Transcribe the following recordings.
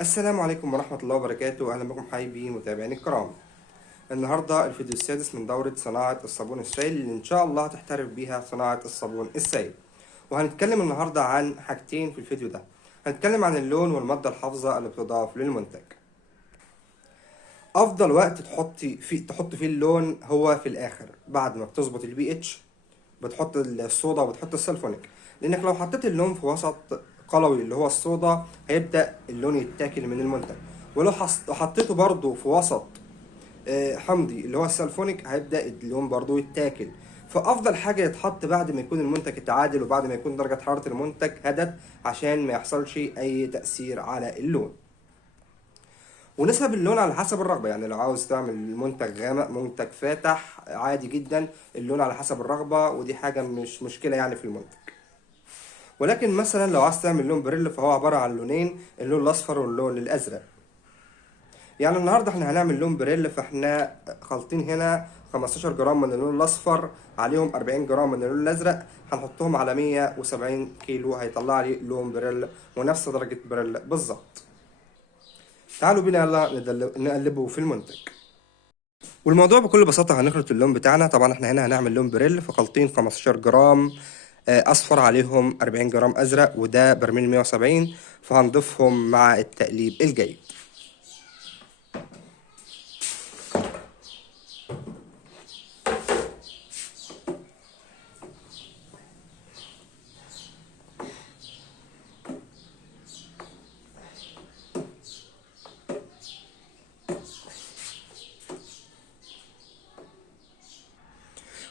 السلام عليكم ورحمة الله وبركاته. أهلا بكم حبايبي متابعيني الكرام. النهاردة الفيديو السادس من دورة صناعة الصابون السائل اللي إن شاء الله هتحترف بيها صناعة الصابون السائل. وهنتكلم النهاردة عن حاجتين في الفيديو ده. هنتكلم عن اللون والمادة الحافظة اللي بتضاف للمنتج. أفضل وقت تحط فيه اللون هو في الآخر بعد ما بتظبط البي اتش، بتحط الصودا وبتحط السلفونيك، لأنك لو حطيت اللون في وسط قلوي اللي هو الصودا هيبدأ اللون يتاكل من المنتج، ولو حطيته برضو في وسط حمضي اللي هو السلفونيك هيبدأ اللون برضو يتاكل. فأفضل حاجة يتحط بعد ما يكون المنتج اتعادل وبعد ما يكون درجة حرارة المنتج هدت عشان ما يحصلش أي تأثير على اللون. ونسب اللون على حسب الرغبة، يعني لو عاوز تعمل منتج غامق منتج فاتح عادي جدا اللون على حسب الرغبة، ودي حاجة مش مشكلة يعني في المنتج. ولكن مثلا لو عايز تعمل لون بريل فهو عبارة عن لونين، اللون الأصفر واللون الأزرق. يعني النهاردة احنا هنعمل لون بريل، فاحنا خالطين هنا 15 جرام من اللون الأصفر عليهم 40 جرام من اللون الأزرق، هنحطهم على 170 كيلو هيطلع لي لون بريل ونفس درجة بريل بالظبط. تعالوا بينا يلا نقلبه في المنتج. والموضوع بكل بساطة هنخلط اللون بتاعنا. طبعا احنا هنا هنعمل لون بريل، فخلطين 15 جرام اصفر عليهم 40 جرام ازرق، وده برميل 170، فهنضيفهم مع التقليب الجيد.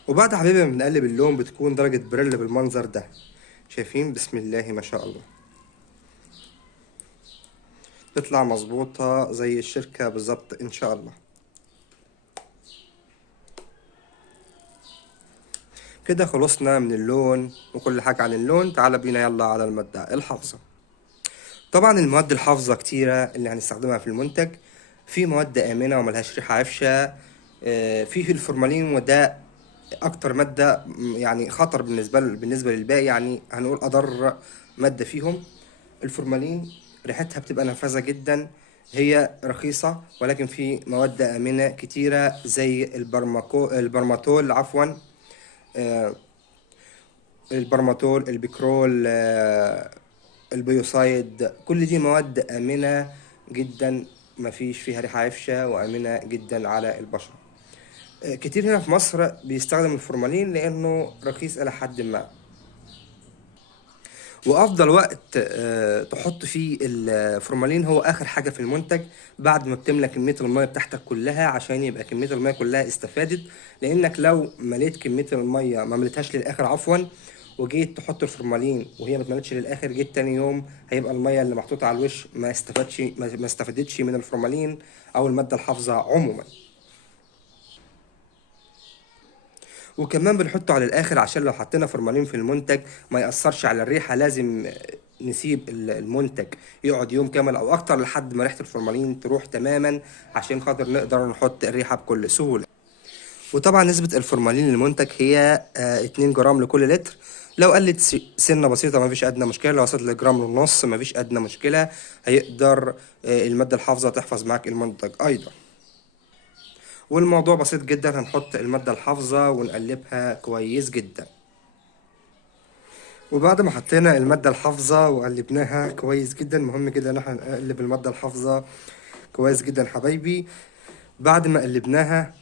وبعد حبيبي ما بنقلب اللون بتكون درجة بريل بالمنظر ده، شايفين؟ بسم الله ما شاء الله، تطلع مظبوطة زي الشركة بالظبط ان شاء الله. كده خلصنا من اللون وكل حاجة عن اللون. تعال بينا يلا على المادة الحافظة. طبعا المواد الحافظة كتيرة اللي هنستخدمها في المنتج. في مواد آمنة وملهاش ريحة عفشة، في الفورمالين، وده أكتر مادة يعني خطر بالنسبة للباقي، يعني هنقول أضر مادة فيهم. الفورمالين ريحتها بتبقى نفاذة جدا، هي رخيصة، ولكن في مواد آمنة كتيرة زي البرماتول عفوا، آه، البرماتول، البيكرول، البيوسايد، كل دي مواد آمنة جدا، مفيش فيها ريحة عفشة وآمنة جدا على البشرة. كتير هنا في مصر بيستخدم الفورمالين لأنه رخيص إلى حد ما. وأفضل وقت تحط فيه الفورمالين هو آخر حاجة في المنتج، بعد ما بتملى كمية المية بتاعتك كلها، عشان يبقى كمية المية كلها استفادت. لأنك لو مليت كمية المية ما مليتهاش للآخر عفوا، وجيت تحط الفورمالين وهي ما اتملتش للآخر، جيت تاني يوم هيبقى المية اللي محطوطة على الوش ما استفادتش من الفورمالين أو المادة الحافظة عموما. وكمان بنحطه على الاخر عشان لو حطينا فورمالين في المنتج ما يأثرش على الريحة. لازم نسيب المنتج يقعد يوم كامل او اكتر لحد ما ريحة الفورمالين تروح تماما، عشان خاطر نقدر نحط الريحة بكل سهولة. وطبعا نسبة الفورمالين للمنتج هي 2 جرام لكل لتر. لو قلت سنة بسيطة مفيش أدنى مشكلة، لو وصلت لجرام ونص مفيش أدنى مشكلة، هيقدر المادة الحافظة تحفظ معاك المنتج أيضا. والموضوع بسيط جدا، هنحط المادة الحافظة ونقلبها كويس جدا. وبعد ما حطينا المادة الحافظة وقلبناها كويس جدا، مهم جدا ان احنا نقلب المادة الحافظة كويس جدا حبايبي. بعد ما قلبناها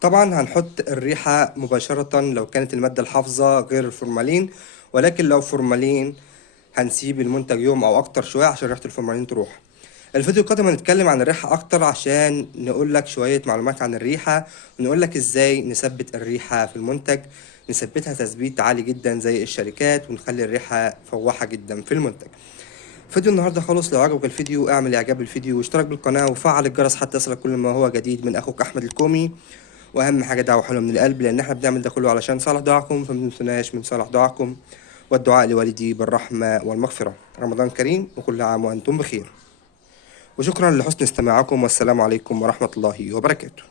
طبعا هنحط الريحة مباشرة لو كانت المادة الحافظة غير الفورمالين، ولكن لو فورمالين هنسيب المنتج يوم او اكتر شوية عشان ريحة الفورمالين تروح. الفيديو القادم هنتكلم عن الريحة اكتر عشان نقول لك شوية معلومات عن الريحة، ونقول لك ازاي نثبت الريحة في المنتج، نثبتها تثبيت عالي جدا زي الشركات، ونخلي الريحة فواحة جدا في المنتج. فيديو النهارده خلص. لو عجبك الفيديو اعمل اعجاب الفيديو واشترك بالقناة وفعل الجرس حتى يصلك كل ما هو جديد من اخوك احمد الكومي. واهم حاجة دعوة حلوة من القلب، لان احنا بنعمل ده كله علشان صالح دعاكم، فما تنسوناش من صالح دعاكم والدعاء لوالدي بالرحمة والمغفرة. رمضان كريم وكل عام وانتم بخير. وشكرا لحسن استماعكم، والسلام عليكم ورحمة الله وبركاته.